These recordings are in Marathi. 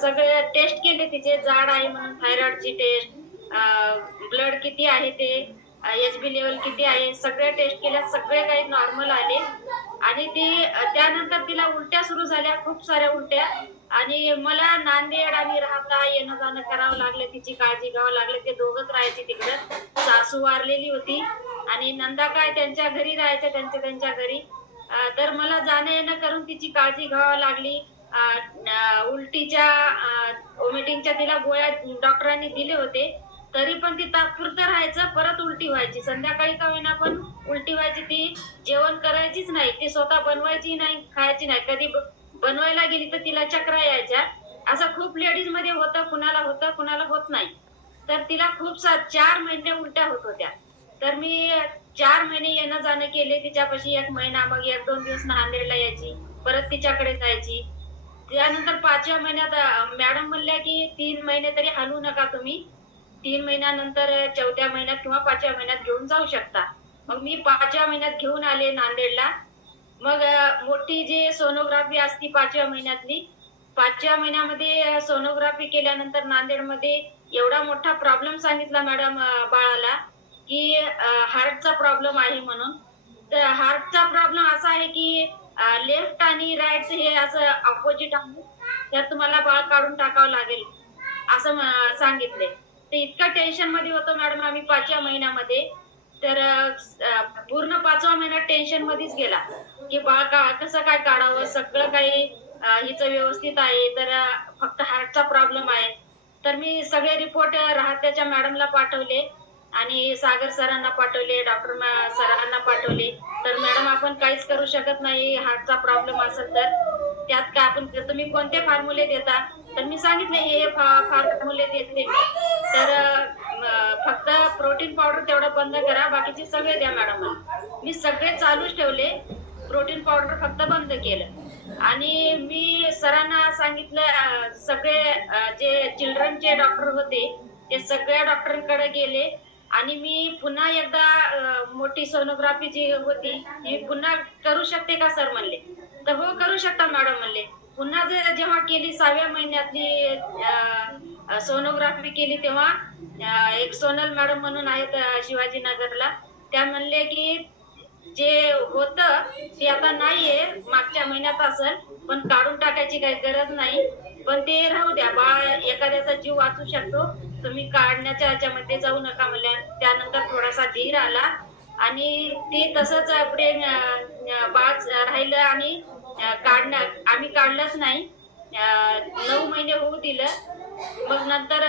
सगळे टेस्ट केले तिचे, जाड आहे म्हणून थायरॉइडची टेस्ट, ब्लड किती आहे ते, HB लेवल किती आहे, सगळे टेस्ट केल्या, सगळे काही नॉर्मल आले. आणि ती त्यानंतर तिला उलट्या सुरू झाल्या, खूप साऱ्या उलट्या. आणि मला नांदेड आणि राहाता येणं जाणं करावं लागलं, तिची काळजी घ्यावं लागलं. ते दोघंच राहायचे तिकडं. सासू वारलेली होती आणि नंदा काय त्यांच्या घरी राहायच्या, त्यांच्या घरी. तर मला जाणं येणं करून तिची काळजी घ्यावी लागली. उलटीच्या वॉमिटिंगच्या तिला गोळ्या डॉक्टरांनी दिले होते, तरी पण ती तात्पुरतं राहायचं, परत उलटी व्हायची. संध्याकाळी का होईना पण उलटी व्हायची. ती जेवण करायचीच नाही, ती स्वतः बनवायची नाही, खायची नाही. कधी बनवायला गेली तर तिला चक्रा यायच्या. असं खूप लेडीज मध्ये होतं, कुणाला होत नाही. तर तिला खूप 4 महिने उलट्या होत होत्या. तर मी 4 महिने येणं जाणं केले तिच्यापाशी. 1 महिना, मग 1-2 दिवस नांदेडला यायची, परत तिच्याकडे जायची. त्यानंतर 5व्या महिन्यात मॅडम म्हणल्या की 3 महिने तरी हलवू नका तुम्ही, 3 महिन्यानंतर 4थ्या महिन्यात किंवा 5व्या महिन्यात घेऊन जाऊ शकता. मग मी 5व्या महिन्यात घेऊन आले नांदेडला. मग मोठी जी सोनोग्राफी असती 5व्या महिन्यातली, 5व्या महिन्यामध्ये सोनोग्राफी केल्यानंतर नांदेडमध्ये एवढा मोठा प्रॉब्लेम सांगितला मॅडम बाळाला की हार्टचा प्रॉब्लेम आहे म्हणून. तर हार्टचा प्रॉब्लेम असा आहे की लेफ्ट आणि राईट हे असं ऑपोजिट आहे, तर तुम्हाला बाळ काढून टाकावं लागेल असं सांगितले. तर इतकं टेन्शन मध्ये होतो मॅडम आम्ही 5व्या महिन्यामध्ये. तर पूर्ण 5वा महिना टेन्शन मध्येच गेला की बाळ कसं काय काढावं. सगळं काही हिचं व्यवस्थित आहे, तर फक्त हार्टचा प्रॉब्लेम आहे. तर मी सगळे रिपोर्ट राहत्याच्या मॅडमला पाठवले आणि सागर सरांना पाठवले, डॉक्टर सरांना पाठवले. तर मॅडम आपण काहीच करू शकत नाही, हार्टचा प्रॉब्लेम असेल तर त्यात काय आपण, तुम्ही कोणते फॉर्म्युले देता. तर मी सांगितले हे फॉर्म्युले देते मी, तर फक्त प्रोटीन पावडर तेवढं बंद करा, बाकीचे सगळे द्या मॅडम. मी सगळे चालूच ठेवले, प्रोटीन पावडर फक्त बंद केलं. आणि मी सरांना सांगितलं, सगळे जे चिल्ड्रनचे डॉक्टर होते ते सगळ्या डॉक्टरांकडे गेले. आणि मी पुन्हा एकदा मोठी सोनोग्राफी जी होती ती पुन्हा करू शकते का सर म्हणले. तर हो करू शकता मॅडम म्हणले. पुन्हा जेव्हा केली 6व्या महिन्यातली सोनोग्राफी केली, तेव्हा एक सोनल मॅडम म्हणून आहेत शिवाजीनगरला, त्या म्हणले की जे होतं ते आता नाहीये, मागच्या महिन्यात असेल, पण काढून टाकायची काही गरज नाही, पण ते राहू द्या, बाळ एखाद्याचा जीव वाचू शकतो, तुम्ही काढण्याच्या ह्याच्यामध्ये जाऊ नका म्हणल्या. त्यानंतर थोडासा धीर आला आणि ते तसंच पुढे बाळ राहिलं आणि आम्ही काढलंच नाही. 9 महिने होऊ दिलं. मग नंतर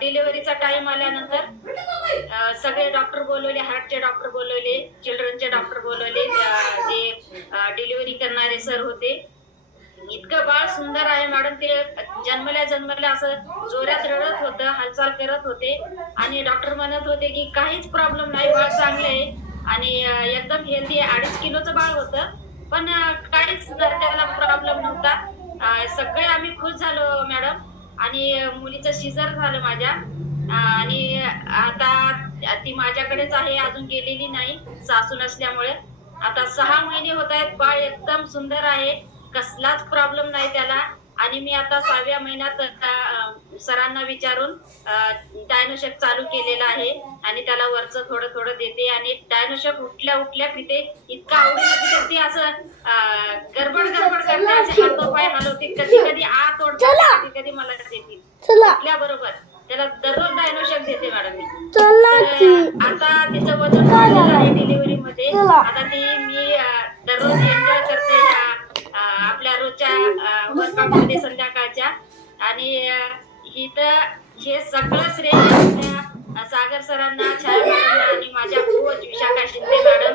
डिलिव्हरीचा टाइम आल्यानंतर सगळे डॉक्टर बोलवले, हार्टचे डॉक्टर बोलवले, चिल्ड्रनचे डॉक्टर बोलवले, जे डिलिव्हरी करणारे सर होते. इतकं बाळ सुंदर आहे मॅडम. ते जन्मल्या असं जोरात रडत होतं, हालचाल करत होते आणि डॉक्टर म्हणत होते की काहीच प्रॉब्लेम नाही, बाळ चांगलं आहे आणि एकदम हेल्दी आहे. 2.5 किलोचं बाळ होतं, पण काहीच त्याला प्रॉब्लेम नव्हता. सगळे आम्ही खुश झालो मॅडम. आणि मुलीचं शिजर झालं माझ्या. आणि आता ती माझ्याकडेच आहे, अजून गेलेली नाही सासू नसल्यामुळे. आता 6 महिने होत आहेत, बाळ एकदम सुंदर आहे, कसलाच प्रॉब्लेम नाही त्याला. आणि मी आता 6व्या महिन्यात सरांना विचारून डायनोशेक चालू केलेला आहे आणि त्याला वरचं थोडं थोडं देते. आणि डायनोशेक उठल्या पिते, इतका आवडीनं पिते. ती असं गडबड करते, असे हातोपाय हलवते, कधी आत ओढते, कधी मला देते. उठल्याबरोबर त्याला दररोज डायनोशेक देते मॅडम मी. आता तिचं वजन वाढलेलं आहे डिलिव्हरी मध्ये. आता ती मी दररोज एन्जॉय करते आपल्या रोजच्या वर्कआउट मध्ये संध्याकाळच्या. आणि हे सगळं श्रेय सागर सरांना, छाया मॅडमला आणि माझ्या कोच विशाखा शिंदे मॅडम